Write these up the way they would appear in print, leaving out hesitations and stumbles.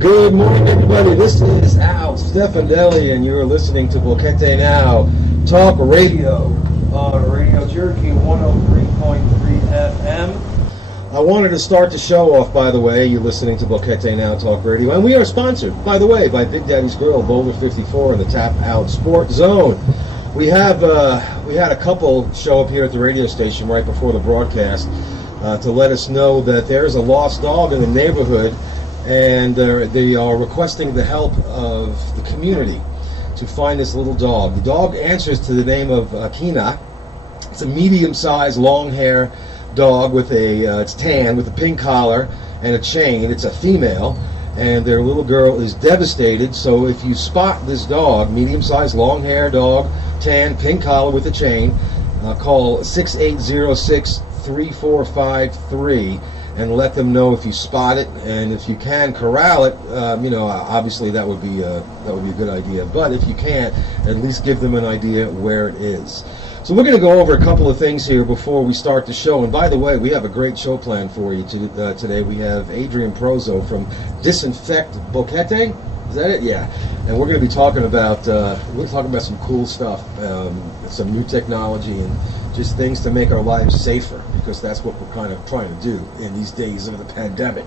Good morning, everybody. This is Al Stefanelli, and you're listening to BoqueteNow Talk Radio on Radio Chiriqui 103.3 FM. I wanted to start the show off, by the way. You're listening to BoqueteNow Talk Radio, and we are sponsored, by the way, by Big Daddy's Grill, Boulder 54, in the Tap Out Sport Zone. We had a couple show up here at the radio station right before the broadcast to let us know that there's a lost dog in the neighborhood, and they are requesting the help of the community to find this little dog. The dog answers to the name of Kina. It's a medium-sized, long-hair dog with it's tan, with a pink collar and a chain. It's a female, and their little girl is devastated. So if you spot this dog, medium-sized, long-hair dog, tan, pink collar with a chain, call 6806-3453 and let them know if you spot it, and if you can corral it, obviously that would be a good idea. But if you can't, at least give them an idea where it is. So we're going to go over a couple of things here before we start the show. And by the way, we have a great show planned for you today. We have Adrian Prozzo from Disinfect Boquete. Is that it? Yeah. And we're going to be talking about some cool stuff, some new technology, and just things to make our lives safer, because that's what we're kind of trying to do in these days of the pandemic.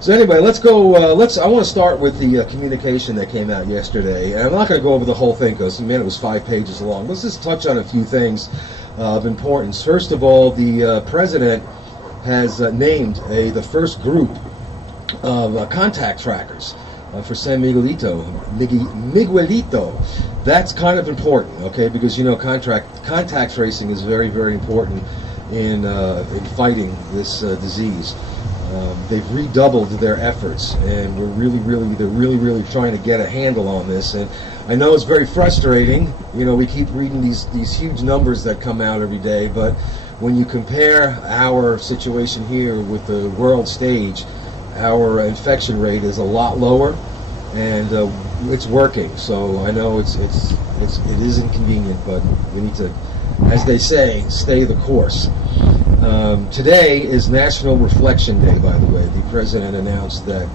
So anyway, let's go. I want to start with the communication that came out yesterday, and I'm not going to go over the whole thing because, man, it was 5 pages long. Let's just touch on a few things of importance. First of all, the president has named the first group of contact trackers for San Miguelito. That's kind of important, okay, because contact tracing is very, very important in fighting this disease. They've redoubled their efforts, and they're really trying to get a handle on this. And I know it's very frustrating. We keep reading these huge numbers that come out every day, but when you compare our situation here with the world stage, our infection rate is a lot lower, and it's working. So I know it is inconvenient, but we need to, as they say, stay the course. Today is National Reflection Day, by the way. The president announced that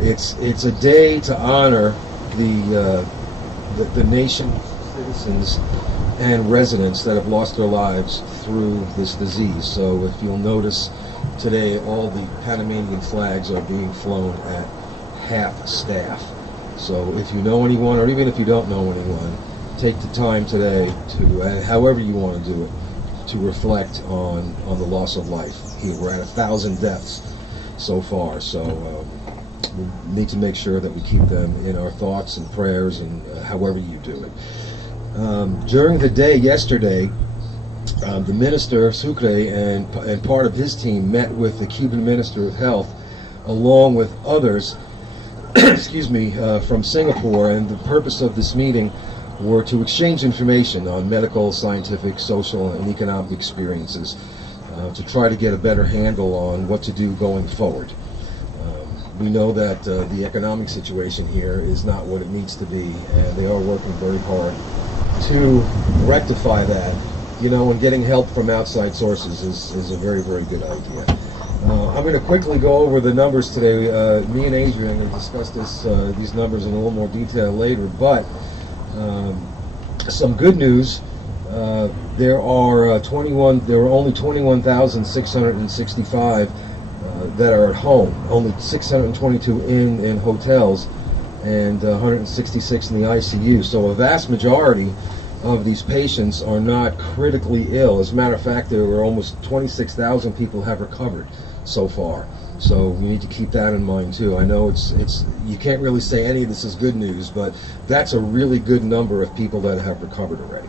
it's a day to honor the nation, citizens, and residents that have lost their lives through this disease. So if you'll notice, today all the Panamanian flags are being flown at half staff. So if you know anyone, or even if you don't know anyone, take the time today to, however you want to do it, to reflect on the loss of life. Here we're at 1,000 deaths so far, so we need to make sure that we keep them in our thoughts and prayers, and however you do it. During the day yesterday, the Minister Sucre and part of his team met with the Cuban Minister of Health, along with others from Singapore, and the purpose of this meeting were to exchange information on medical, scientific, social, and economic experiences to try to get a better handle on what to do going forward. We know that the economic situation here is not what it needs to be, and they are working very hard to rectify that. And getting help from outside sources is a very, very good idea. I'm going to quickly go over the numbers today. Me and Adrian are going to discuss these numbers in a little more detail later, but some good news. There are only 21,665 that are at home. Only 622 in hotels, and 166 in the ICU. So a vast majority of these patients are not critically ill. As a matter of fact, there were almost 26,000 people have recovered so far. So we need to keep that in mind too. I know you can't really say any of this is good news, but that's a really good number of people that have recovered already.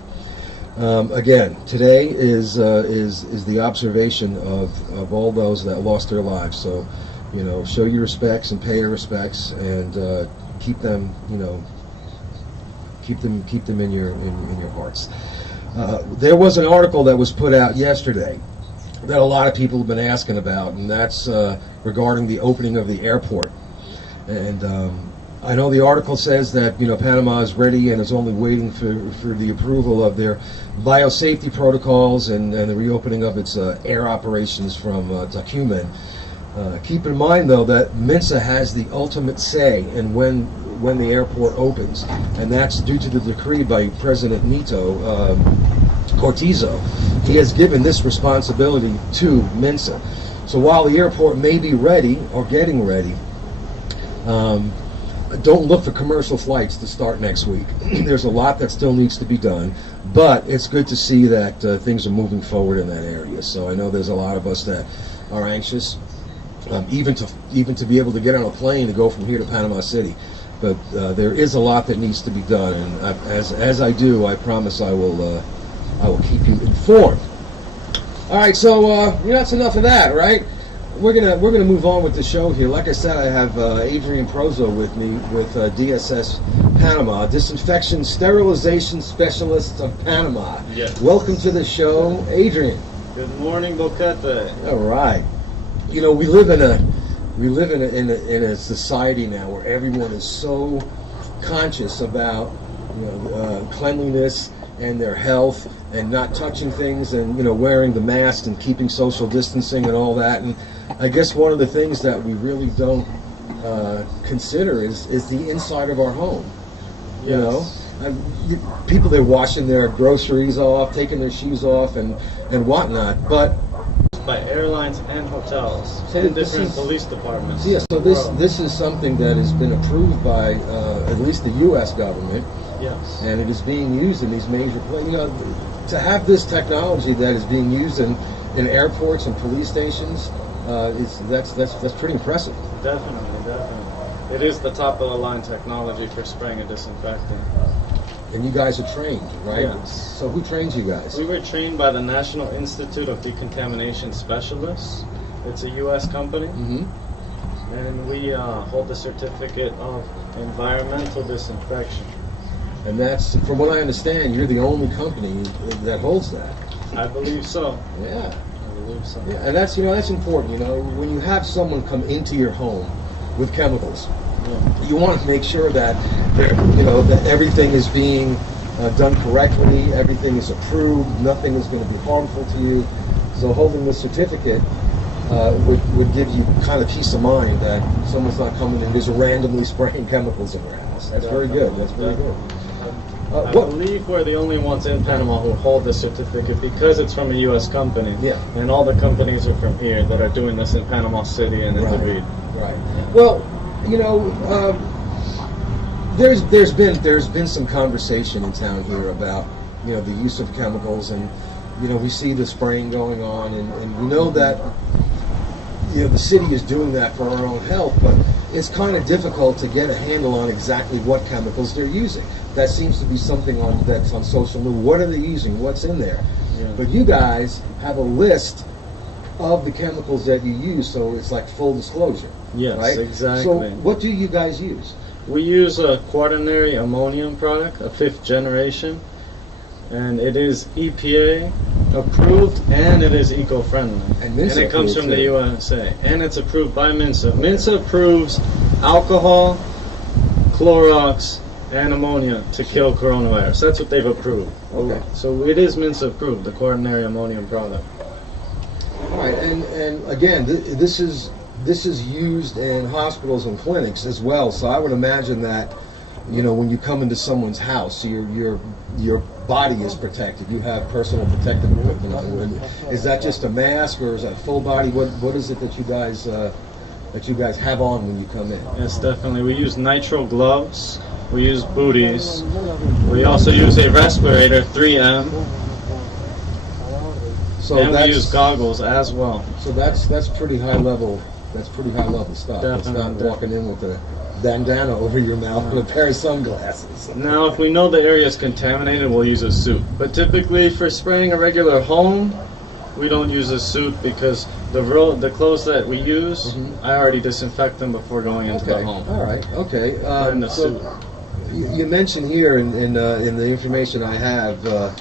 Again, today is the observation of all those that lost their lives. So, show your respects and pay your respects, and keep them, keep them in your hearts. There was an article that was put out yesterday that a lot of people have been asking about, and that's regarding the opening of the airport. And I know the article says that Panama is ready and is only waiting for the approval of their biosafety protocols and the reopening of its air operations from Tocumen. Keep in mind, though, that MINSA has the ultimate say in when the airport opens, and that's due to the decree by President Prozzo. He has given this responsibility to MINSA. So while the airport may be ready or getting ready, don't look for commercial flights to start next week. There's a lot that still needs to be done, but it's good to see that things are moving forward in that area. So I know there's a lot of us that are anxious, even to be able to get on a plane to go from here to Panama City. But there is a lot that needs to be done, and as I do, I promise I will keep you informed. All right, so that's enough of that, right? We're gonna move on with the show here. Like I said, I have Adrian Prozzo with me with DSS Panama, Disinfection Sterilization Specialist of Panama. Yes. Welcome to the show, Adrian. Good morning, Boquete. All right. You know, we live in a society now where everyone is so conscious about cleanliness and their health and not touching things and wearing the mask and keeping social distancing and all that. And I guess one of the things that we really don't consider is the inside of our home. Yes. People, they're washing their groceries off, taking their shoes off and whatnot, but by airlines and hotels So and this different is- police departments. yeah, so this is something that has been approved by at least the U.S. government, Yes. and it is being used in these major places. To have this technology that is being used in airports and police stations, that's pretty impressive. Definitely. It is the top of the line technology for spraying and disinfecting. And you guys are trained, right? Yes. So who trains you guys? We were trained by the National Institute of Decontamination Specialists. It's a U.S. company, Mm-hmm. and we hold the certificate of Environmental Disinfection. And that's, from what I understand, you're the only company that holds that. I believe so. Yeah. I believe so. Yeah, and that's important. When you have someone come into your home with chemicals, Yeah. you want to make sure that that everything is being done correctly, everything is approved, nothing is going to be harmful to you. So holding the certificate would give you kind of peace of mind that someone's not coming in and just randomly spraying chemicals in your house. That's very good. That's very good. I believe we're the only ones in Panama who hold the certificate because it's from a U.S. company. Yeah. And all the companies are from here that are doing this in Panama City and in the region. Right. Well, there's been some conversation in town here about the use of chemicals, and we see the spraying going on, and we know that the city is doing that for our own health, but it's kind of difficult to get a handle on exactly what chemicals they're using. That seems to be something that's on social media. What are they using? What's in there? Yeah. But you guys have a list of the chemicals that you use, so it's like full disclosure. Yes, right? exactly. So what do you guys use? We use a Qautenary Ammonium product, a 5th generation, and it is EPA approved and it is eco-friendly. And MINSA it comes from approved, the too. USA, and it's approved by MINSA. MINSA approves alcohol, Clorox, and ammonia to kill coronavirus. That's what they've approved. Okay. So it is MINSA approved, the Qautenary Ammonium product. All right, and again, this is used in hospitals and clinics as well. So I would imagine that, when you come into someone's house, your body is protected. You have personal protective equipment on with you. Is that just a mask, or is that full body? What is it that you guys have on when you come in? Yes, definitely. We use nitrile gloves. We use booties. We also use a respirator, 3M. So And we use goggles as well. So that's pretty high level. That's pretty high level stuff. It's not Definitely. walking in with a bandana over your mouth and a pair of sunglasses. Now, if we know the area is contaminated, we'll use a suit. But typically, for spraying a regular home, we don't use a suit because the clothes that we use, I already disinfect them before going into the home. All right. Okay. In the suit. You mentioned here in the information I have,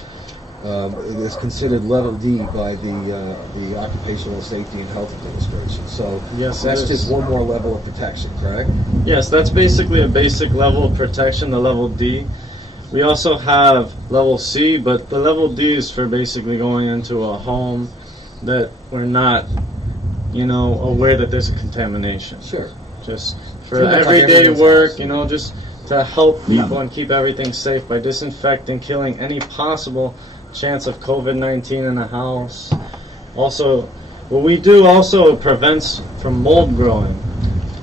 it's considered level D by the Occupational Safety and Health Administration. So Yes, it that's is. just one more level of protection, correct? Yes, that's basically a basic level of protection, the level D. We also have level C, but the level D is for basically going into a home that we're not aware that there's a contamination. Sure. Just for Pretty much like everyday everyone's work, house. just to help people and keep everything safe by disinfecting, killing any possible chance of COVID-19 in the house. Also, what we do also prevents from mold growing.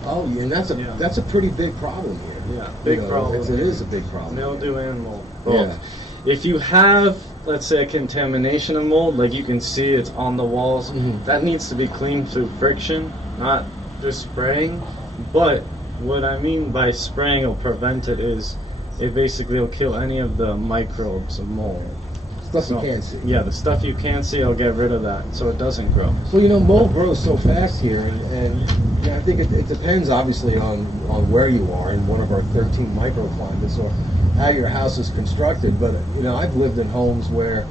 Oh, yeah, and that's a pretty big problem here. Yeah, big problem. It is a big problem. Mildew and mold. Yeah. If you have, let's say, a contamination of mold, like you can see it's on the walls, that needs to be cleaned through friction, not just spraying. But what I mean by spraying will prevent it is it basically will kill any of the microbes of mold. Stuff you can't see. Yeah, the stuff you can't see, I'll get rid of that so it doesn't grow. Well, mold grows so fast here, and I think it depends obviously on where you are in one of our 13 microclimates or how your house is constructed. But I've lived in homes where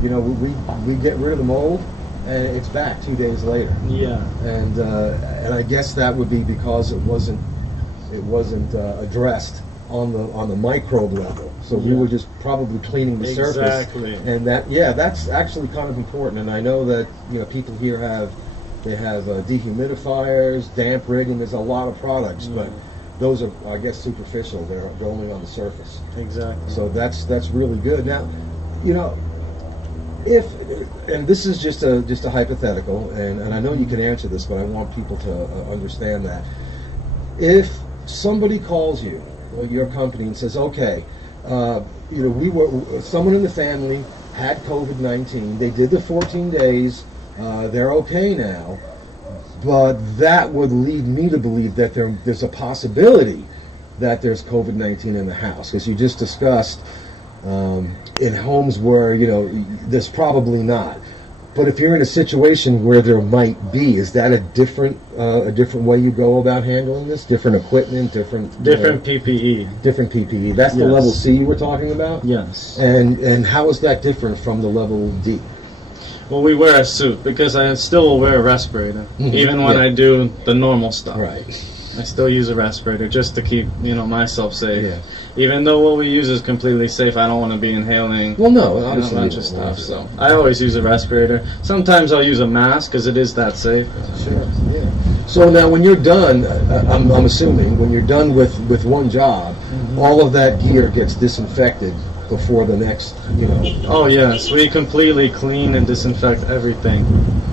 we get rid of the mold and it's back 2 days later. Yeah. And I guess that would be because it wasn't addressed on the microbe level. So we were just probably cleaning the surface. Exactly. And that's actually kind of important. And I know that people here have dehumidifiers, damp rigging. There's a lot of products, but those are, I guess, superficial. They're only on the surface. Exactly. So that's really good. Now, and this is just a hypothetical, and I know you can answer this, but I want people to understand that if somebody calls you, your company, and says, okay, someone in the family had COVID-19. They did the 14 days. They're okay now, but that would lead me to believe that there's a possibility that there's COVID-19 in the house, because you just discussed in homes where there's probably not. But if you're in a situation where there might be, is that a different way you go about handling this? Different equipment, different PPE. Different PPE. That's the level C you were talking about? Yes. And how is that different from the level D? Well, we wear a suit because I still will wear a respirator, even when I do the normal stuff. Right. I still use a respirator just to keep myself safe. Yeah. Even though what we use is completely safe, I don't want to be inhaling. Well, no, obviously a bunch of stuff. So I always use a respirator. Sometimes I'll use a mask because it is that safe. Sure. Yeah. So now, when you're done, I'm assuming when you're done with one job, all of that gear gets disinfected before the next. Oh yes, we completely clean and disinfect everything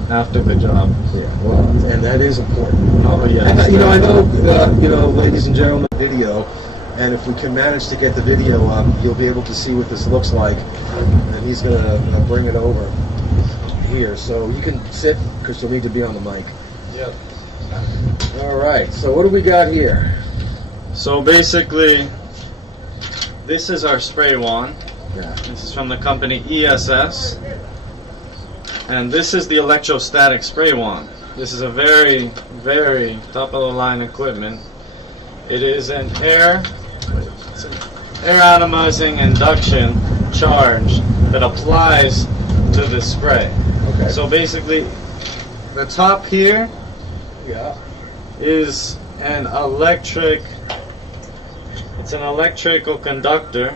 after the job. Yeah. Well, and that is important. Oh yes. And, I know, ladies and gentlemen, video. And if we can manage to get the video up, you'll be able to see what this looks like. And he's going to bring it over here. So you can sit, because you'll need to be on the mic. Yep. All right. So what do we got here? So basically, this is our spray wand. Yeah. This is from the company ESS. And this is the electrostatic spray wand. This is a very, very top-of-the-line equipment. It is an air atomizing induction charge that applies to the spray. Okay. So basically, the top here is an electrical conductor,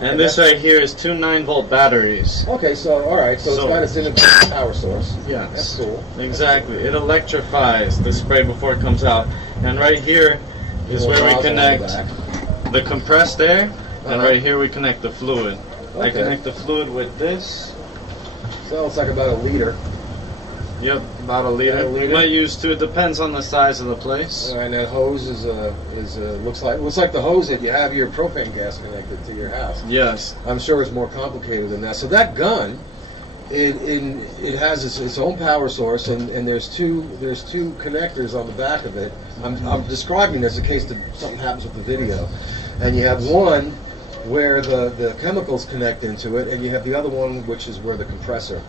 and this right here is two 9-volt batteries. Okay, so all right, so it's got its independent power source. Yes. That's cool. Exactly. It electrifies the spray before it comes out. And right here is where we connect the compressed air, and right here we connect the fluid. I connect the fluid with this. So it's like about a liter. Yep, about a liter. We might use two. It depends on the size of the place. And that hose looks like the hose that you have your propane gas connected to your house. Yes. I'm sure it's more complicated than that. So that gun, it has its own power source, and there's two connectors on the back of it. I'm describing this in case something happens with the video. And you have one where the chemicals connect into it, and you have the other one which is where the compressor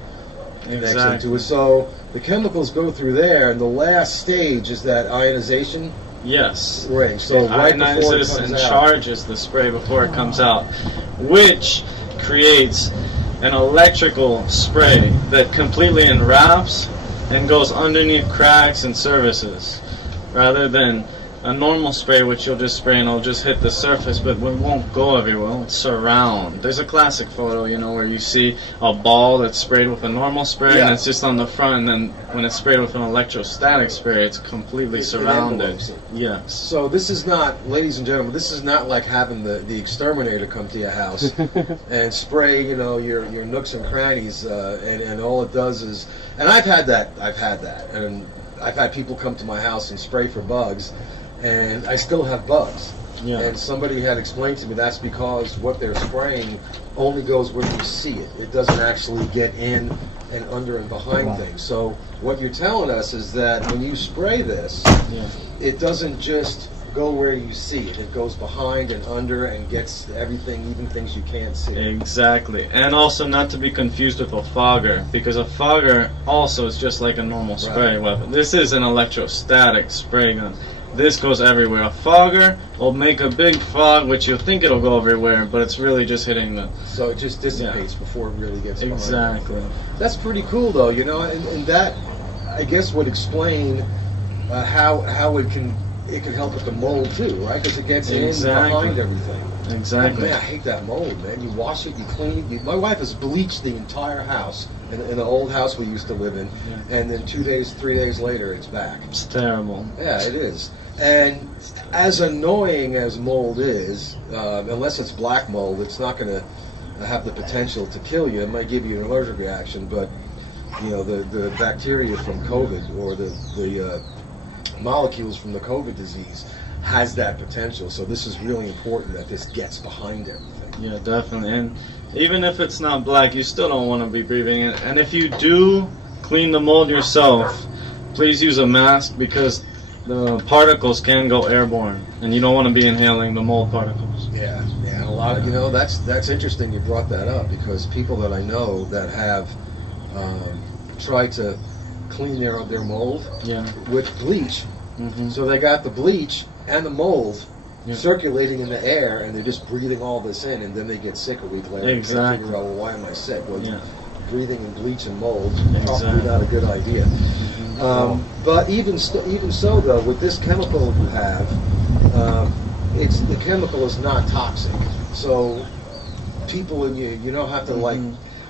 connects into it. So the chemicals go through there, and the last stage is that ionization. Yes. Ring. So it right before it ionizes comes and out. charges the spray before it comes out, which creates an electrical spray that completely enwraps and goes underneath cracks and surfaces, rather than a normal spray, which you'll just spray and it'll just hit the surface, but it won't go everywhere. It'll surround. There's a classic photo, you know, where you see a ball that's sprayed with a normal spray, and it's just on the front, and then when it's sprayed with an electrostatic spray, it's completely surrounded. Yes. So this is not, ladies and gentlemen, this is not like having the exterminator come to your house and spray, you know, your nooks and crannies, and all it does is, and I've had that, and I've had people come to my house and spray for bugs, and I still have bugs. Yeah. And somebody had explained to me that's because what they're spraying only goes where you see it. It doesn't actually get in and under and behind things. So what you're telling us is that when you spray this, it doesn't just go where you see it. It goes behind and under and gets everything, even things you can't see. Exactly. And also not to be confused with a fogger, because a fogger also is just like a normal spray weapon. This is an electrostatic spray gun. This goes everywhere. A fogger will make a big fog, which you'll think it'll go everywhere, but it's really just hitting the... So it just dissipates before it really gets behind. Exactly. That's pretty cool, though, you know, and that, I guess, would explain how it can help with the mold, too, right? Because it gets in behind everything. Exactly. Oh, man, I hate that mold, man. You wash it, you clean it. My wife has bleached the entire house in the old house we used to live in, and then 2 days, 3 days later, it's back. It's terrible. Yeah, it is. And as annoying as mold is, unless it's black mold, it's not going to have the potential to kill you. It might give you an allergic reaction, but you know, the bacteria from COVID or the molecules from the COVID disease has that potential. So this is really important that this gets behind everything. Yeah, definitely. And even if it's not black, you still don't want to be breathing it. And if you do clean the mold yourself, please use a mask, because the particles can go airborne, and you don't want to be inhaling the mold particles. Yeah, and a lot of, you know, that's interesting you brought that up, because people that I know that have tried to clean their mold with bleach, so they got the bleach and the mold circulating in the air, and they're just breathing all this in, and then they get sick a week later. Exactly. And figure out, well, why am I sick? Well, breathing in bleach and mold is probably not a good idea. But even so, though, with this chemical you have, the chemical is not toxic. So people, you don't have to like,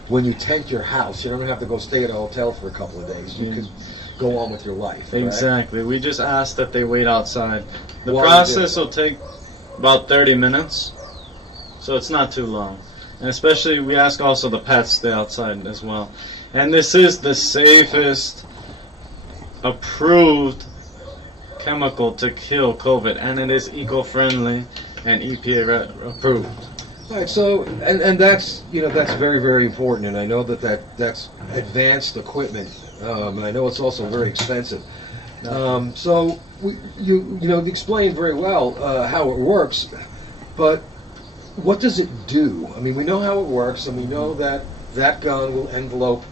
when you tent your house, you don't have to go stay at a hotel for a couple of days. You could go on with your life. Exactly. Right? We just ask that they wait outside. The Why process will take about 30 minutes, so it's not too long. And especially, we ask also the pets stay outside as well. And this is the safest approved chemical to kill COVID, and it is eco-friendly and EPA approved. All right, so and that's, you know, that's very, very important, and I know that's advanced equipment, and I know it's also very expensive. So you explained very well how it works, but what does it do? I mean, we know how it works, and we know that gun will envelope,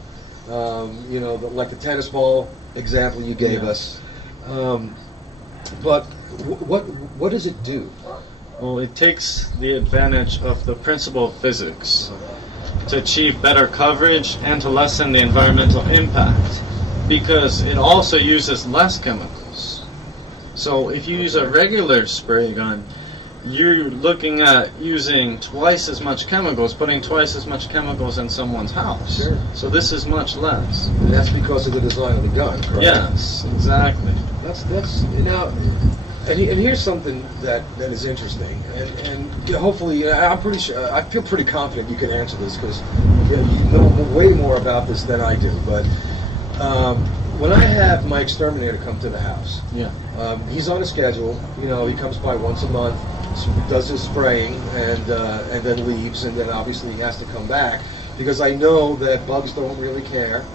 like the tennis ball example you gave us. But what does it do? Well, it takes the advantage of the principle of physics to achieve better coverage and to lessen the environmental impact, because it also uses less chemicals. So if you use a regular spray gun, you're looking at using twice as much chemicals, putting twice as much chemicals in someone's house. Sure. So this is much less. And that's because of the design of the gun, correct? Yes, exactly. That's and here's something that is interesting, and hopefully, I'm pretty sure, I feel pretty confident you can answer this, because you know way more about this than I do. But when I have my exterminator come to the house, he's on a schedule. You know, he comes by once a month, does his spraying, and then leaves, and then obviously he has to come back, because I know that bugs don't really care.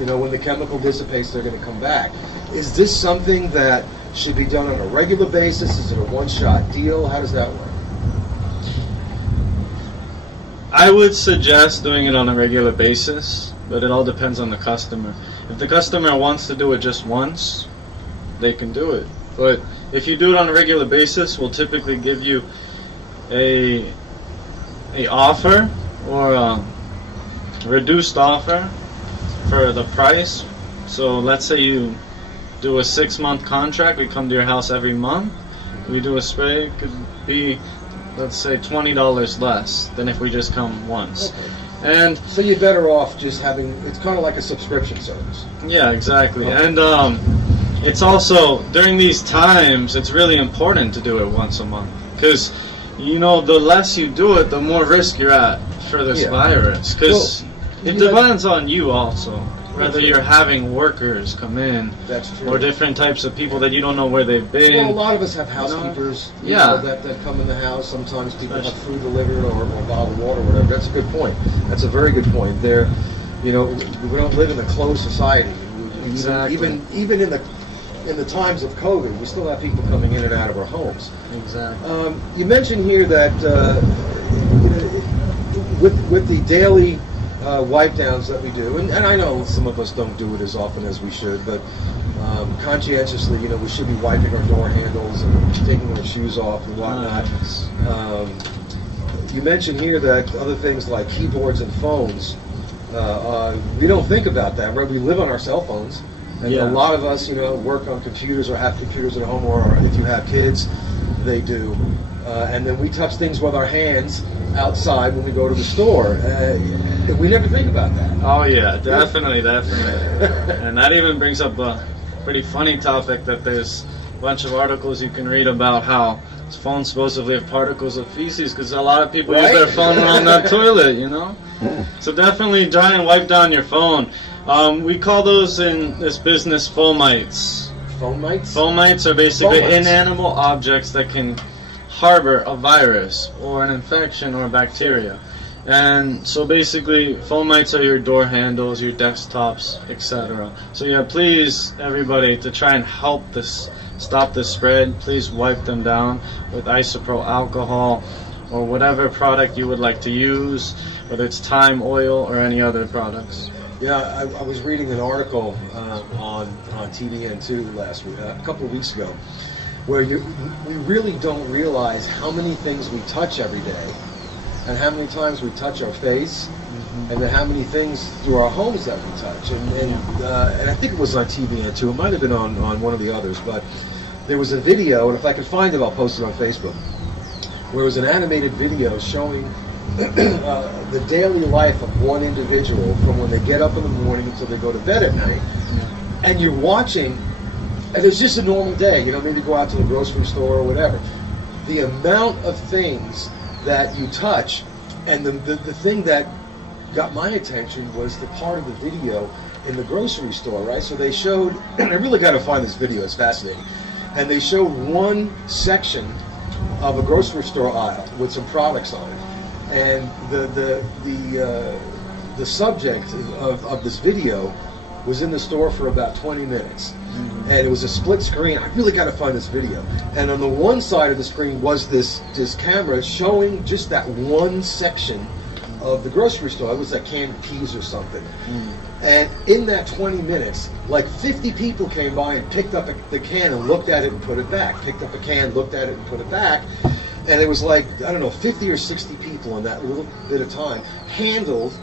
You know, when the chemical dissipates, they're going to come back. Is this something that should be done on a regular basis? Is it a one-shot deal? How does that work? I would suggest doing it on a regular basis, but it all depends on the customer. If the customer wants to do it just once, they can do it. But if you do it on a regular basis, we'll typically give you a offer, or a reduced offer for the price. So let's say you do a 6-month contract. We come to your house every month. We do a spray. It could be, let's say, $20 less than if we just come once. Okay. And so you're better off just having, it's kind of like a subscription service. Yeah, exactly. And it's also, during these times, it's really important to do it once a month. Because, you know, the less you do it, the more risk you're at for this virus. Because it depends on you also. Whether you're having workers come in, that's true, or different types of people that you don't know where they've been. Well, a lot of us have housekeepers that come in the house. Sometimes people have food delivered or bottled water or whatever. That's a good point. That's a very good point. There, you know, we don't live in a closed society. Exactly. Even in the times of COVID, we still have people coming in and out of our homes. Exactly. You mentioned here that with the daily wipe downs that we do, and I know some of us don't do it as often as we should, but conscientiously, you know, we should be wiping our door handles and taking our shoes off and whatnot. You mentioned here that other things like keyboards and phones, we don't think about that, right? We live on our cell phones, and a lot of us, you know, work on computers or have computers at home, or if you have kids, they do. And then we touch things with our hands outside when we go to the store. We never think about that. Oh yeah, definitely. And that even brings up a pretty funny topic, that there's a bunch of articles you can read about how phones supposedly have particles of feces, because a lot of people use their phone on that toilet, you know? So definitely try and wipe down your phone. We call those in this business fomites. Fomites? Fomites are basically inanimate objects that can harbor a virus or an infection or bacteria. And so basically, fomites are your door handles, your desktops, etc. So yeah, please, everybody, to try and help stop this spread, please wipe them down with isopropyl alcohol or whatever product you would like to use, whether it's thyme oil or any other products. Yeah, I was reading an article on TVN2 last week, a couple of weeks ago, where we really don't realize how many things we touch every day, and how many times we touch our face, and then how many things through our homes that we touch. And I think it was on TVN2, it might have been on one of the others, but there was a video, and if I can find it, I'll post it on Facebook, where it was an animated video showing the daily life of one individual from when they get up in the morning until they go to bed at night. And you're watching, and it's just a normal day, you know, maybe go out to the grocery store or whatever. The amount of things that you touch, and the thing that got my attention was the part of the video in the grocery store, right? So they showed, and I really got to find this video, it's fascinating, and they showed one section of a grocery store aisle with some products on it, and the subject of this video was in the store for about 20 minutes. And it was a split screen. I really got to find this video. And on the one side of the screen was this camera showing just that one section of the grocery store. It was like canned peas or something. And in that 20 minutes, like 50 people came by and picked up the can and looked at it and put it back. Picked up a can, looked at it and put it back. And it was like, I don't know, 50 or 60 people in that little bit of time handled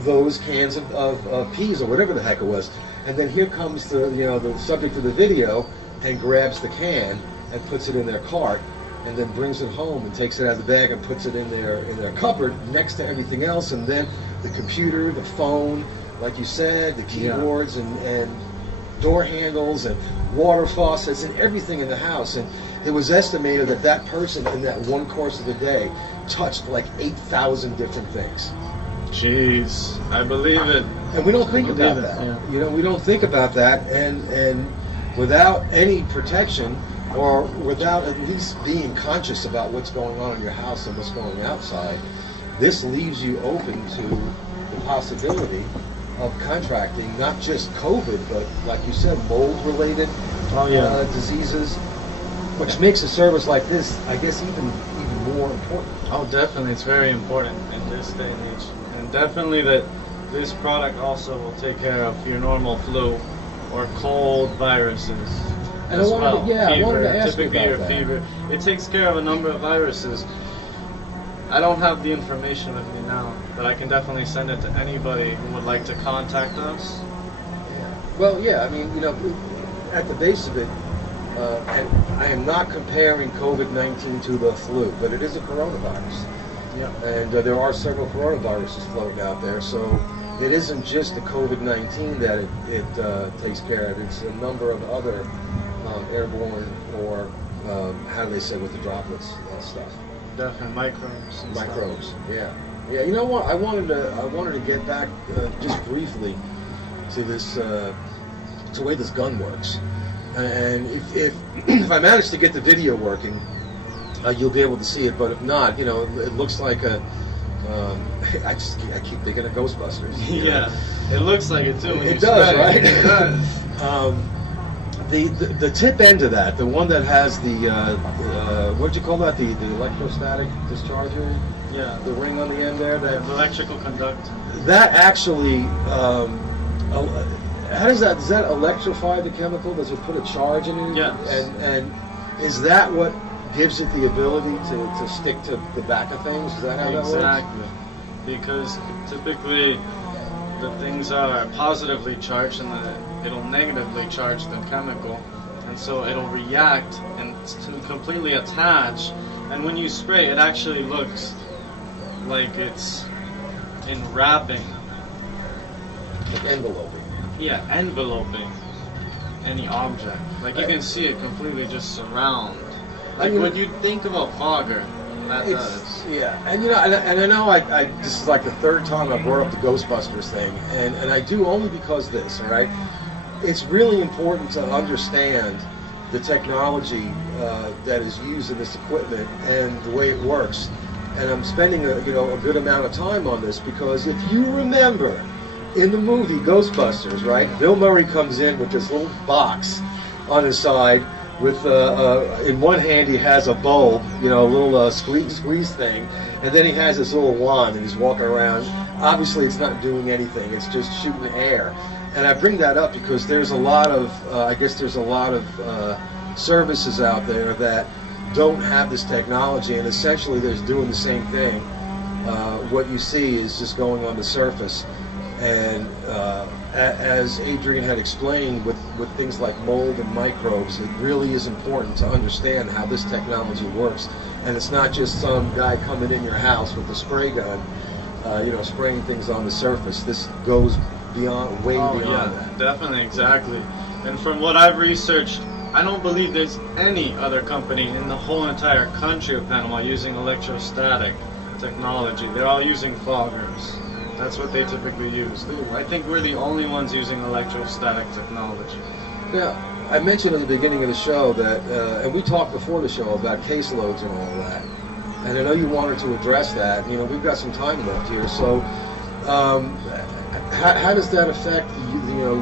those cans of peas or whatever the heck it was. And then here comes the subject of the video and grabs the can and puts it in their cart, and then brings it home and takes it out of the bag and puts it in their cupboard next to everything else. And then the computer, the phone, like you said, the keyboards and door handles and water faucets and everything in the house. And it was estimated that that person in that one course of the day touched like 8,000 different things. Jeez, I believe it. And we don't think about that. Yeah. You know, we don't think about that, and without any protection, or without at least being conscious about what's going on in your house and what's going outside, this leaves you open to the possibility of contracting not just COVID, but like you said, mold-related diseases, which makes a service like this, I guess, even more important. Oh, definitely, it's very important in this day and age. And definitely that this product also will take care of your normal flu or cold viruses. And as I wanted to ask you about that. Fever. It takes care of a number of viruses. I don't have the information with me now, but I can definitely send it to anybody who would like to contact us. Well, yeah, I mean, you know, at the base of it, and I am not comparing COVID-19 to the flu, but it is a coronavirus. Yeah. And there are several coronaviruses floating out there, so it isn't just the COVID-19 that it takes care of. It's a number of other airborne, or how do they say with the droplets stuff? Definitely microbes. And Microbes. stuff. Yeah. Yeah. You know what? I wanted to get back just briefly to this to the way this gun works. And if I manage to get the video working, you'll be able to see it. But if not, you know, it looks like a. I keep thinking of Ghostbusters. Yeah, it looks like it too. When It does, right? It does. The tip end of that, the one that has the what do you call that? The electrostatic discharger. Yeah. The ring on the end there. The electrical conductor. That actually. How does that electrify the chemical? Does it put a charge in it? Yes. And is that what gives it the ability to stick to the back of things? Is that how that works? Exactly. Because typically the things are positively charged and it'll negatively charge the chemical. And so it'll react and completely attach. And when you spray, it actually looks like it's enwrapping. Like enveloping. Yeah, enveloping any object. Like you can see it completely just surround. Like when you think of a fogger, that does. Yeah, and you know, and I know I this is like the third time I brought up the Ghostbusters thing, and I do only because this, all right? It's really important to understand the technology that is used in this equipment and the way it works. And I'm spending a good amount of time on this because if you remember, in the movie Ghostbusters, right, Bill Murray comes in with this little box on his side with, in one hand he has a bulb, you know, a little squeeze thing, and then he has this little wand and he's walking around. Obviously it's not doing anything, it's just shooting air. And I bring that up because there's a lot of, I guess there's a lot of services out there that don't have this technology, and essentially they're doing the same thing. What you see is just going on the surface. And as Adrian had explained, with things like mold and microbes, it really is important to understand how this technology works. And it's not just some guy coming in your house with a spray gun, spraying things on the surface. This goes beyond, way beyond that. Definitely, exactly. And from what I've researched, I don't believe there's any other company in the whole entire country of Panama using electrostatic technology. They're all using foggers. That's what they typically use. I think we're the only ones using electrostatic technology. Yeah, I mentioned at the beginning of the show that, and we talked before the show about caseloads and all that. And I know you wanted to address that. You know, we've got some time left here. So, how does that affect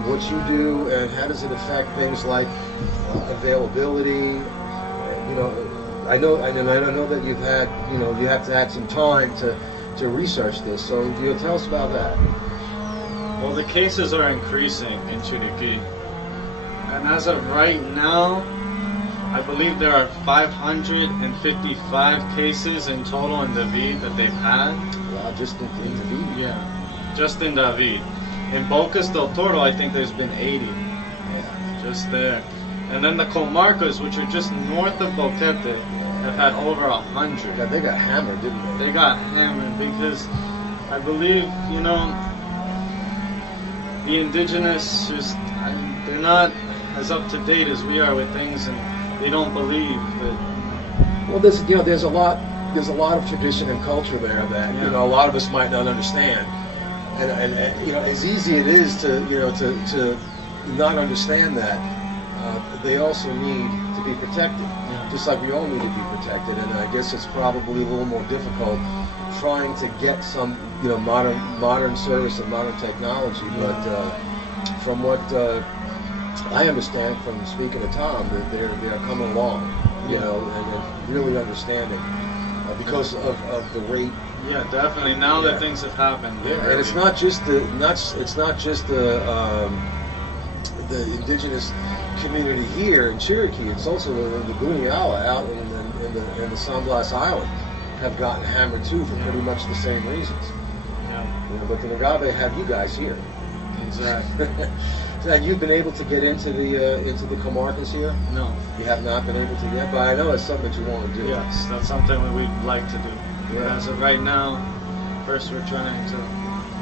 what you do, and how does it affect things like availability? I know that you've had, you have to add some time to research this, so tell us about that. Well, the cases are increasing in Chiriqui, and as of right now, I believe there are 555 cases in total in David that they've had. Wow, just in David? Yeah, just in David. In Bocas del Toro, I think there's been 80. Yeah. Just there. And then the comarcas, which are just north of Boquete, have had over 100. God, they got hammered, didn't they? They got hammered because I believe, the indigenous they're not as up to date as we are with things, and they don't believe that. Well, there's a lot of tradition and culture there that a lot of us might not understand, and as easy it is to not understand that, they also need to be protected. Just like we all need to be protected, and I guess it's probably a little more difficult trying to get some, modern service and modern technology. But from what I understand from speaking to Tom, that they are coming along, and really understanding because of the rate. Yeah, definitely. Now that things have happened. Yeah, and it's not just the indigenous community here in Chiriqui. It's also the Guniala out in the San Blas Island have gotten hammered too for pretty much the same reasons. Yeah. But the Ngave have you guys here. Exactly. And you've been able to get into the comarcas here? No. You have not been able to yet, but I know it's something that you want to do. Yes, that's something that we'd like to do. Yeah. As of right now, first we're trying to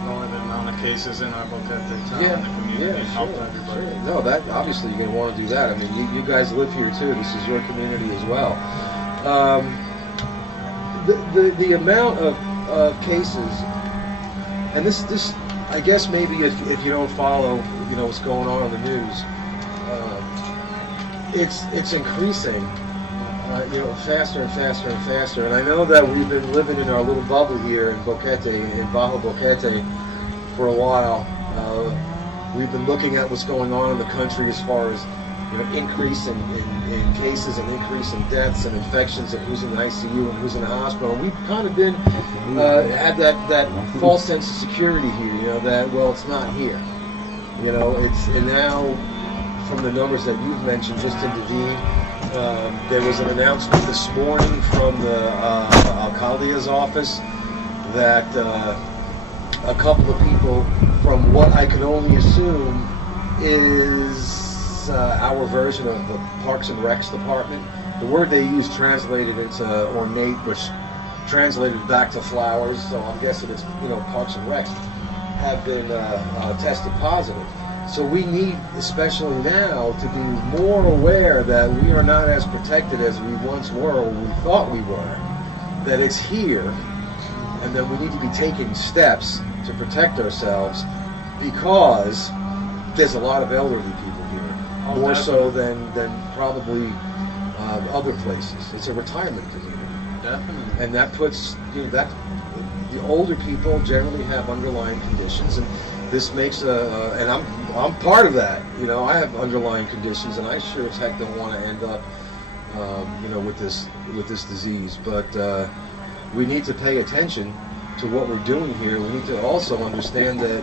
lower the amount of cases in our Boquete town and the community and help everybody. Sure. No, that obviously you're going to want to do that. I mean, you guys live here too. This is your community as well. The amount of cases, and this I guess maybe if you don't follow, what's going on the news, it's increasing, faster and faster and faster. And I know that we've been living in our little bubble here in Boquete, in Bajo Boquete, for a while. We've been looking at what's going on in the country as far as increase in cases and increase in deaths and infections, and who's in the ICU and who's in the hospital. And we've kind of been had that false sense of security here, that it's not here. And now from the numbers that you've mentioned, just in David, there was an announcement this morning from the Alcalde's office that a couple of people, from what I can only assume is our version of the Parks and Recs department. The word they use translated into ornate, which translated back to flowers, so I'm guessing it's, Parks and Recs, have been tested positive. So we need, especially now, to be more aware that we are not as protected as we once were, or we thought we were, that it's here, and that we need to be taking steps to protect ourselves, because there's a lot of elderly people here, more so than probably other places. It's a retirement community. Definitely. And that puts, the older people generally have underlying conditions, and this makes and I'm part of that. I have underlying conditions, and I sure as heck don't want to end up, with this disease. But we need to pay attention to what we're doing here. We need to also understand that,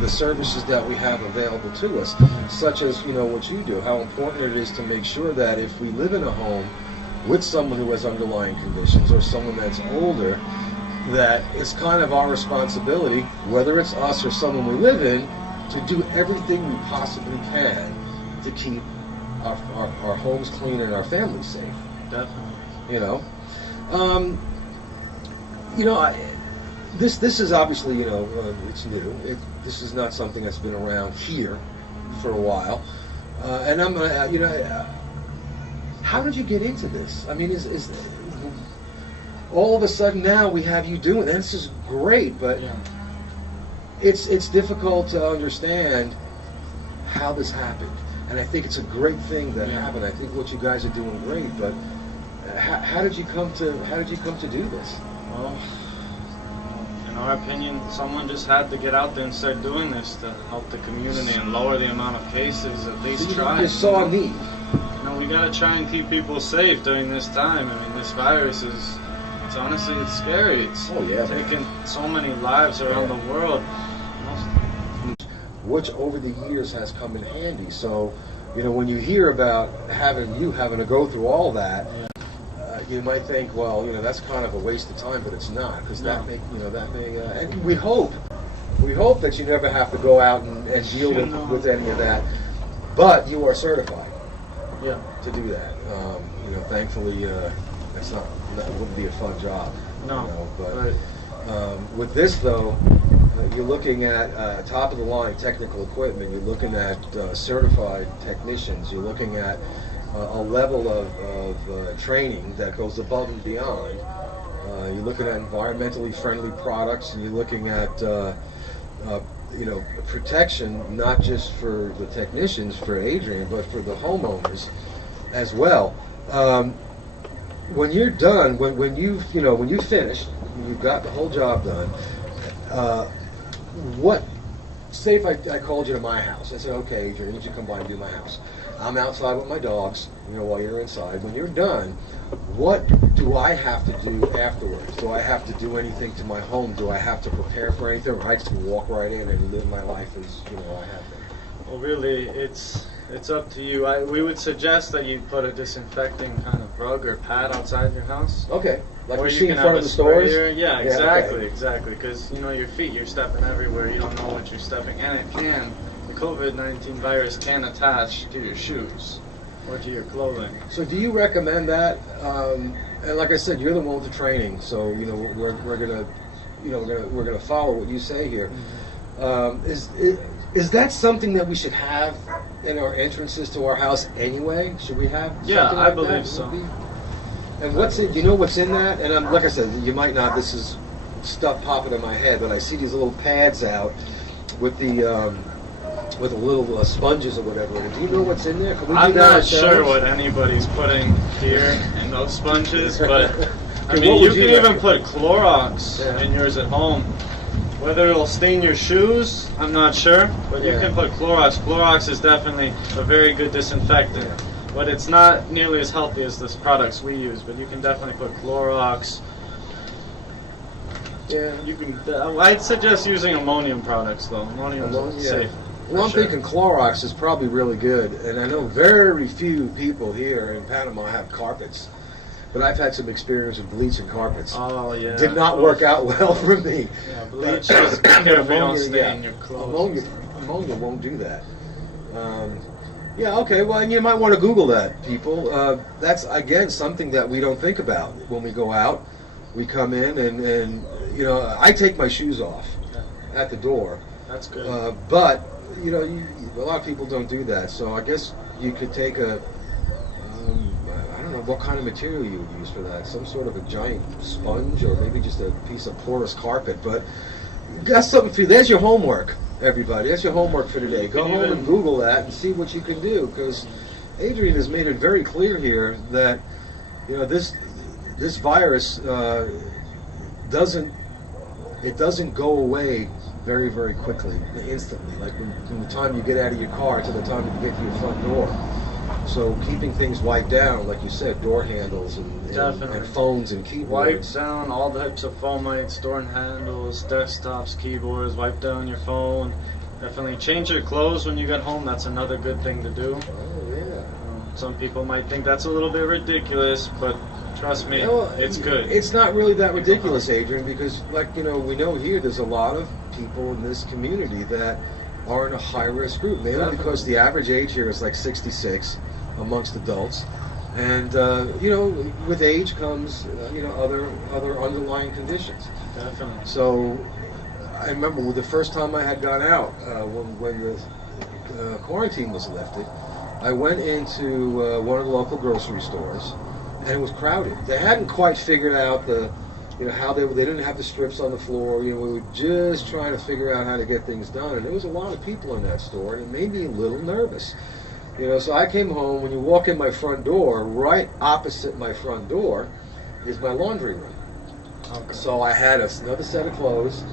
the services that we have available to us, such as, what you do, how important it is to make sure that if we live in a home with someone who has underlying conditions, or someone that's older, that it's kind of our responsibility, whether it's us or someone we live in, to do everything we possibly can to keep our homes clean and our families safe. Definitely. This is obviously, it's new. This is not something that's been around here for a while. And I'm gonna, how did you get into this? I mean, is all of a sudden now we have you doing, and this is great, but it's difficult to understand how this happened. And I think it's a great thing that happened. I think what you guys are doing great, but how did you come to do this? Well, in our opinion, someone just had to get out there and start doing this to help the community and lower the amount of cases. At least try. You saw a need. We gotta try and keep people safe during this time. I mean, this virus it's scary. It's taking so many lives around the world. Which over the years has come in handy. So, when you hear about having to go through all that, you might think, well, that's kind of a waste of time, but it's not, because and we hope that you never have to go out and deal with any of that. But you are certified. To do that. Thankfully, that wouldn't be a fun job. But with this though, you're looking at top of the line technical equipment. You're looking at certified technicians. You're looking at a level of training that goes above and beyond. You're looking at environmentally friendly products, and you're looking at protection, not just for the technicians, for Adrian, but for the homeowners as well. When you're done, when you've finished, you've got the whole job done. Say if I called you to my house, I said, okay, Adrian, would you come by and do my house? I'm outside with my dogs, while you're inside. When you're done, what do I have to do afterwards? Do I have to do anything to my home? Do I have to prepare for anything? Or I just walk right in and live my life as, I have been? Well, really, it's up to you. We would suggest that you put a disinfecting kind of rug or pad outside your house. Okay. Like or you you see can in front have of a the stores? sprayer. Yeah, exactly, okay. exactly. Because, your feet, you're stepping everywhere. You don't know what you're stepping. And it COVID-19 virus can attach to your shoes or to your clothing. So do you recommend that? And like I said, you're the one with the training, so you know we're gonna, you know, we're gonna follow what you say here. Is that something that we should have in our entrances to our house anyway? Should we have? Yeah, something I like believe that? so. And what's it? Do you know what's in that? And like I said, you might not. This is stuff popping in my head, but I see these little pads out with the little sponges or whatever. Do you know what's in there? Can we I'm do that not sure ourselves? what anybody's putting here in those sponges, but I Okay, mean, what you would can you even recommend? put Clorox in yours at home. Whether it'll stain your shoes, I'm not sure, but you can put Clorox. Clorox is definitely a very good disinfectant, but it's not nearly as healthy as the products we use. But you can definitely put Clorox. Yeah. You can. I'd suggest using ammonium products though. Ammonium is safe. Well, I'm thinking Clorox is probably really good, and I know very few people here in Panama have carpets, but I've had some experience with bleach and carpets. Oh yeah. Did not work out well for me. Yeah, bleach is be careful you don't stain your clothes. Ammonia won't do that. Yeah, okay, well, and you might want to Google that, people. That's, again, something that we don't think about when we go out. We come in and you know, I take my shoes off at the door. That's good. But, you know, a lot of people don't do that. So I guess you could take I don't know what kind of material you would use for that. Some sort of a giant sponge or maybe just a piece of porous carpet. But that's something for you. There's your homework, everybody. That's your homework for today. Go home and Google that and see what you can do. Because Adrian has made it very clear here that, you know, this virus doesn't go away very, very quickly, instantly. Like from the time you get out of your car to the time you get to your front door. So keeping things wiped down, like you said, door handles and phones and keyboards. Wipe down all types of foamites, door handles, desktops, keyboards. Wipe down your phone. Definitely change your clothes when you get home. That's another good thing to do. Oh yeah. Some people might think that's a little bit ridiculous, but trust me, it's good. It's not really that ridiculous, Adrian, because, like, you know, we know here there's a lot of people in this community that are in a high-risk group, mainly because the average age here is like 66 amongst adults, and you know, with age comes you know, other underlying conditions. Definitely. So I remember the first time I had gone out when the quarantine was lifted. I went into one of the local grocery stores, and it was crowded. They hadn't quite figured out how they didn't have the strips on the floor. You know, we were just trying to figure out how to get things done, and there was a lot of people in that store, and it made me a little nervous. You know, so I came home. When you walk in my front door, right opposite my front door is my laundry room. Okay. So I had another set of clothes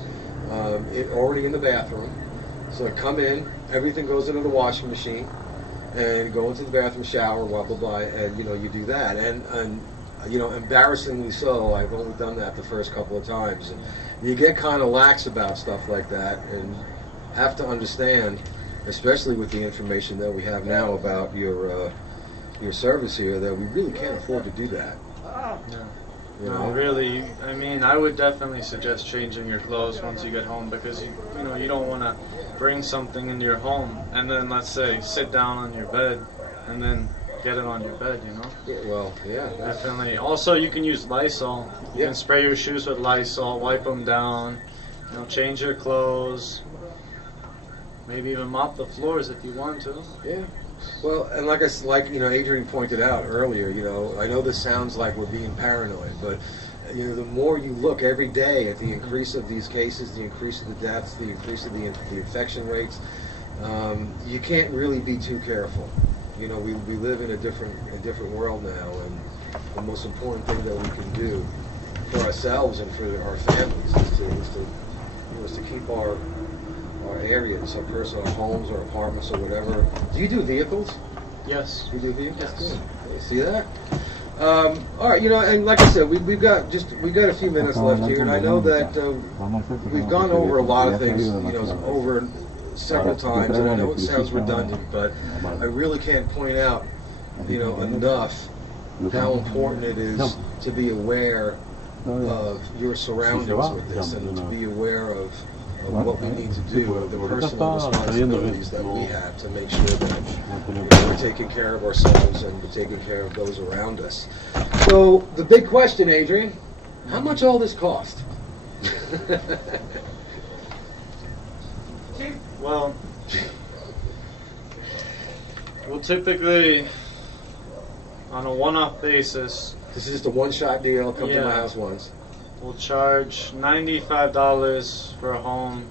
already in the bathroom. So I come in, everything goes into the washing machine, and go into the bathroom, shower, blah, blah, blah, and, you know, you do that. And you know, embarrassingly so, I've only done that the first couple of times. And you get kind of lax about stuff like that and have to understand, especially with the information that we have now about your service here, that we really can't afford to do that. No. You know? No, really. I mean, I would definitely suggest changing your clothes once you get home, because you know, you don't want to bring something into your home and then, let's say, sit down on your bed and then get it on your bed, you know? Yeah, well, yeah. Definitely. Also, you can use Lysol. You can spray your shoes with Lysol, wipe them down, you know, change your clothes, maybe even mop the floors if you want to. Yeah. Well, and like you know, Adrian pointed out earlier, you know, I know this sounds like we're being paranoid, but you know, the more you look every day at the increase of these cases, the increase of the deaths, the increase of the infection rates, you can't really be too careful. You know, we live in a different world now, and the most important thing that we can do for ourselves and for our families is to keep our areas, our personal homes or apartments or whatever. Do you do vehicles? Yes. You do vehicles? Yes. Good. You see that? All right, you know, and like I said, we've got a few minutes left here, and I know that we've gone over a lot of things, you know, over several times, and I know it sounds redundant, but I really can't point out, you know, enough how important it is to be aware of your surroundings with this and to be aware of what we need to do, the personal responsibilities that we have to make sure that we're taking care of ourselves and we're taking care of those around us. So the big question, Adrian, how much all this cost? Well, we'll typically, on a one-off basis, this is just a one-shot deal, come to my house once. We'll charge $95 for a home.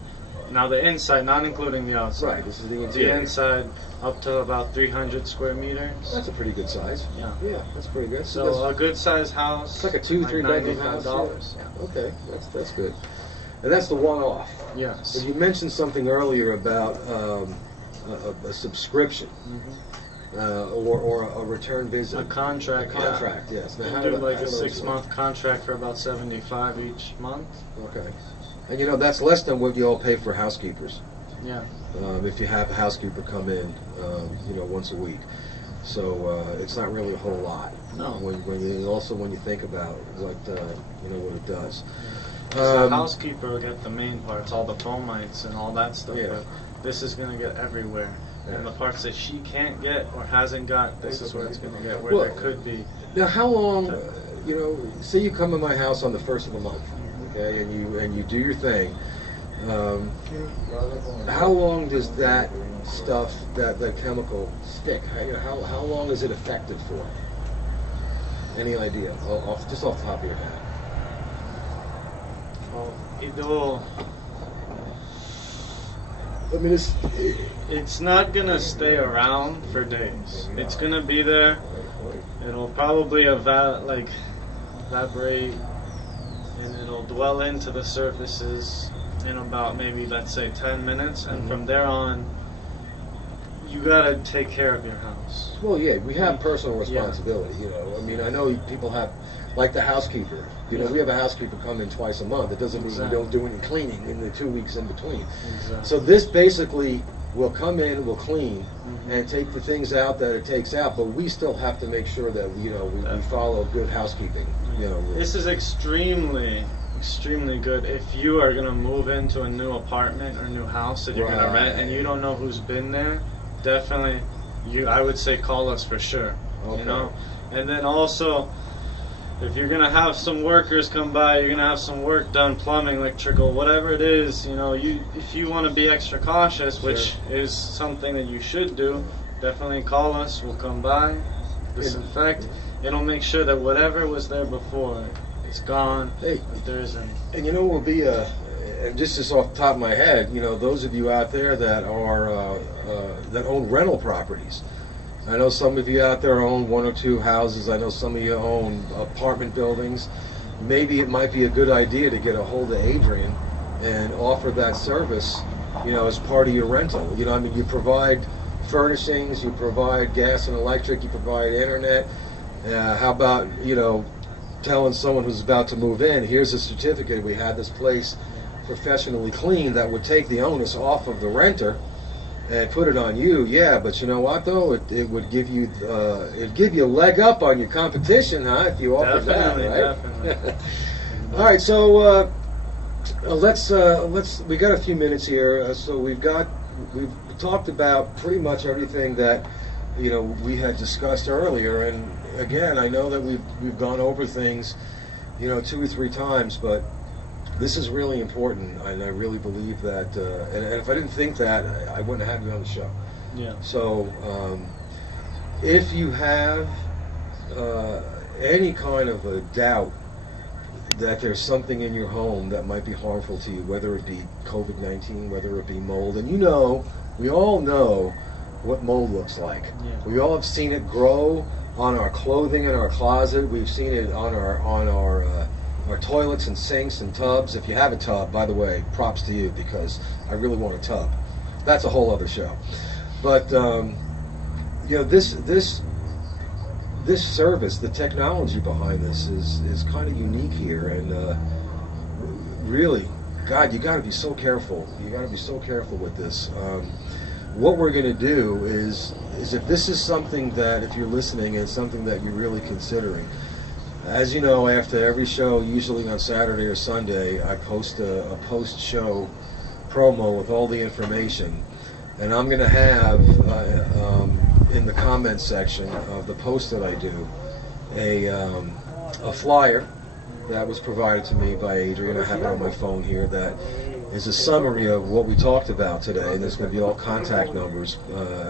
Now the inside, not including the outside. Right, this is the interior. The inside, up to about 300 square meters. That's a pretty good size. Yeah. Yeah, that's pretty good. So a good size house. It's like a 2-3 bedroom house. $95. Okay, that's good. And that's the one-off. Yes. But you mentioned something earlier about a subscription. Or a return visit. A contract. Yes. Now, do like a 6-month contract for about $75 each month. Okay. And you know, that's less than what you all pay for housekeepers. Yeah. If you have a housekeeper come in, once a week. So it's not really a whole lot. No. When you think about what it does. The housekeeper will get the main parts, all the fomites and all that stuff. Yeah. But this is going to get everywhere. And the parts that she can't get or hasn't got, this is where it's going to get, where there could be. Now, how long, say you come to my house on the 1st of the month, okay, and you do your thing. How long does that stuff, that chemical, stick? How long is it effective for? Any idea? Just off the top of your head. Well, it will. I mean, it's not gonna stay around for days. It's gonna be there. It'll probably evaporate, and it'll dwell into the surfaces in about maybe, let's say, 10 minutes. And from there on, you gotta take care of your house. Well, yeah, we have personal responsibility. I mean, I know people have, like the housekeeper. We have a housekeeper come in twice a month. It doesn't mean we don't do any cleaning in the 2 weeks in between. Exactly. So this basically will come in, will clean, and take the things out that it takes out. But we still have to make sure that we follow good housekeeping. This is extremely good if you are gonna move into a new apartment or new house that you're gonna rent and you don't know who's been there. Definitely, I would say call us for sure. Okay. And then also, if you're gonna have some workers come by, you're gonna have some work done, plumbing, electrical, whatever it is. If you want to be extra cautious, which is something that you should do, definitely call us. We'll come by, disinfect. It'll make sure that whatever was there before, it's gone. Hey, but there isn't. And will be and just off the top of my head, those of you out there that are that own rental properties. I know some of you out there own 1 or 2 houses. I know some of you own apartment buildings. Maybe it might be a good idea to get a hold of Adrian and offer that service, as part of your rental. You provide furnishings, you provide gas and electric, you provide internet. How about, telling someone who's about to move in, here's a certificate, we had this place professionally cleaned, that would take the onus off of the renter and put it on you. Yeah, but you know what though? It would give you a leg up on your competition, huh? If you offer that, right? Definitely. All right, so let's. We got a few minutes here. So we've talked about pretty much everything that we had discussed earlier. And again, I know that we've gone over things 2 or 3 times, but this is really important, and I really believe that, and if I didn't think that, I wouldn't have you on the show. Yeah. So, if you have any kind of a doubt that there's something in your home that might be harmful to you, whether it be COVID-19, whether it be mold, and we all know what mold looks like. Yeah. We all have seen it grow on our clothing in our closet. We've seen it on our toilets and sinks and tubs. If you have a tub, by the way, props to you, because I really want a tub. That's a whole other show. But this service, the technology behind this is kind of unique here, and really, God, you got to be so careful. You got to be so careful with this. What we're going to do is if this is something that, if you're listening, and something that you're really considering, As you know, after every show, usually on Saturday or Sunday, I post a post-show promo with all the information. And I'm going to have, in the comments section of the post that I do, a flyer that was provided to me by Adrian. I have it on my phone here. That is a summary of what we talked about today. And there's going to be all contact numbers,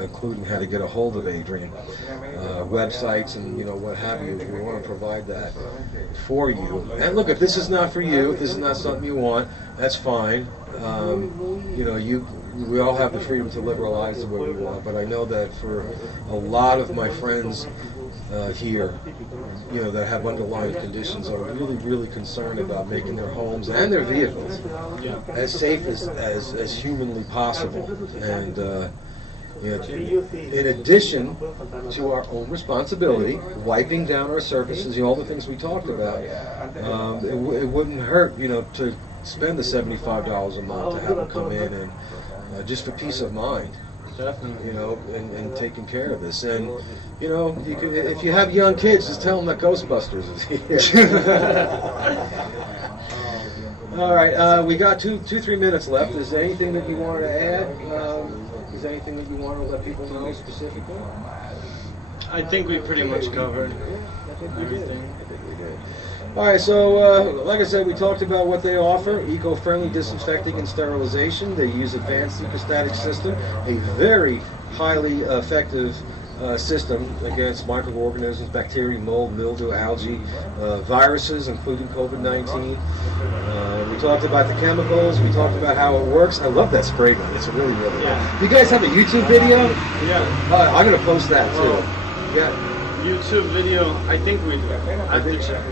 including how to get a hold of Adrian, websites, and what have you. If you want to provide that for you. And look, if this is not for you, if this is not something you want, that's fine. We all have the freedom to live our lives the way we want. But I know that for a lot of my friends here, that have underlying conditions, are really, really concerned about making their homes and their vehicles as safe as humanly possible. And in addition to our own responsibility, wiping down our surfaces, all the things we talked about, it wouldn't hurt, to spend the $75 a month to have them come in and just for peace of mind. Definitely. And taking care of this. And, you can, if you have young kids, just tell them that Ghostbusters is here. All right, we got 3 minutes left. Is there anything that you wanted to add? Is there anything that you want to let people know specifically? I think we pretty much covered everything. All right, so like I said, we talked about what they offer: eco-friendly disinfecting and sterilization. They use Advanced Electrostatic System, a very highly effective system against microorganisms, bacteria, mold, mildew, algae, viruses, including COVID-19. We talked about the chemicals. We talked about how it works. I love that spray gun. It's really, really good. You guys have a YouTube video? Yeah. I'm going to post that too. Yeah. YouTube video, I think we do.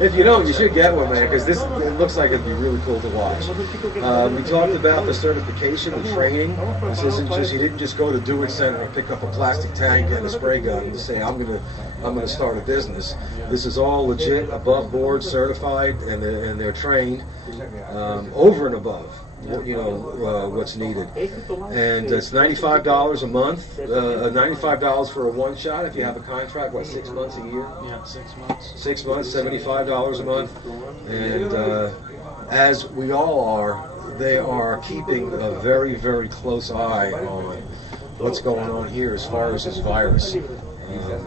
If you don't, you should get one, man, because it looks like it'd be really cool to watch. We talked about the certification and training. This isn't just, you didn't just go to Do It Center and pick up a plastic tank and a spray gun and say, I'm gonna start a business. This is all legit, above board, certified, and they're trained over and above what's needed. And it's $95 a month, $95 for a one shot. If you have a contract, 6 months a year? Yeah, 6 months. 6 months, $75 a month. And as we all are, they are keeping a very, very close eye on what's going on here as far as this virus.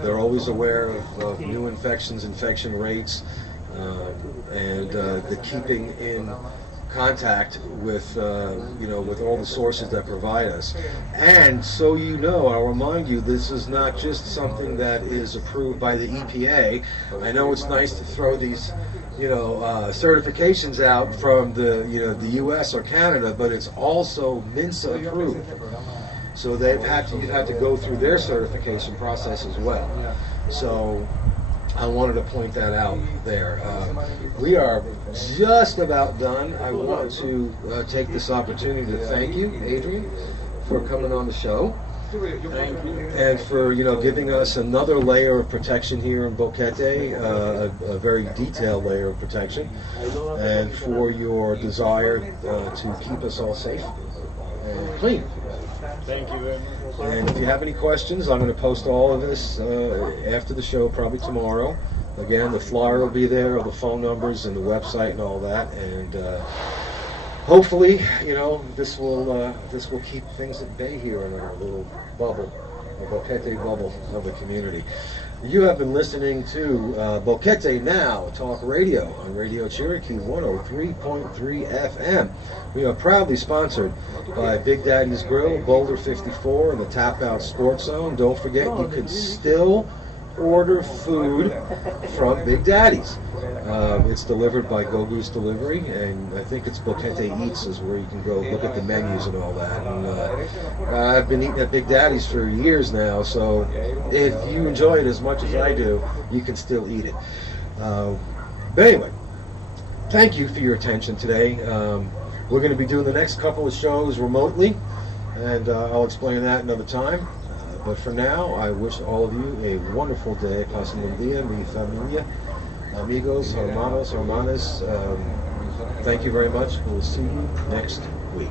They're always aware of new infections, infection rates, and the keeping in contact with with all the sources that provide us. And so I'll remind you, this is not just something that is approved by the EPA. I know it's nice to throw these certifications out from the the US or Canada, but it's also MINSA approved. So you've had to go through their certification process as well. So I wanted to point that out there. We are just about done. I want to take this opportunity to thank you, Adrian, for coming on the show. Thank you. And for giving us another layer of protection here in Boquete, a very detailed layer of protection, and for your desire to keep us all safe and clean. Thank you very much. And if you have any questions, I'm going to post all of this after the show, probably tomorrow. Again, the flyer will be there, all the phone numbers and the website and all that. And hopefully, this will keep things at bay here in our little bubble, a Boquete bubble of the community. You have been listening to BoqueteNow Talk Radio on Radio Chiriqui 103.3 FM. We are proudly sponsored by Big Daddy's Grill, Boulder 54, and the Tap Out Sports Zone. Don't forget, you can still order food from Big Daddy's. It's delivered by Go Goose Delivery, and I think it's Boquete Eats is where you can go look at the menus and all that. And I've been eating at Big Daddy's for years now, so if you enjoy it as much as I do, you can still eat it. But anyway, thank you for your attention today. We're going to be doing the next couple of shows remotely, and I'll explain that another time. But for now, I wish all of you a wonderful day. Pasen un día, mi familia, amigos, hermanos, hermanas. Thank you very much. We'll see you next week.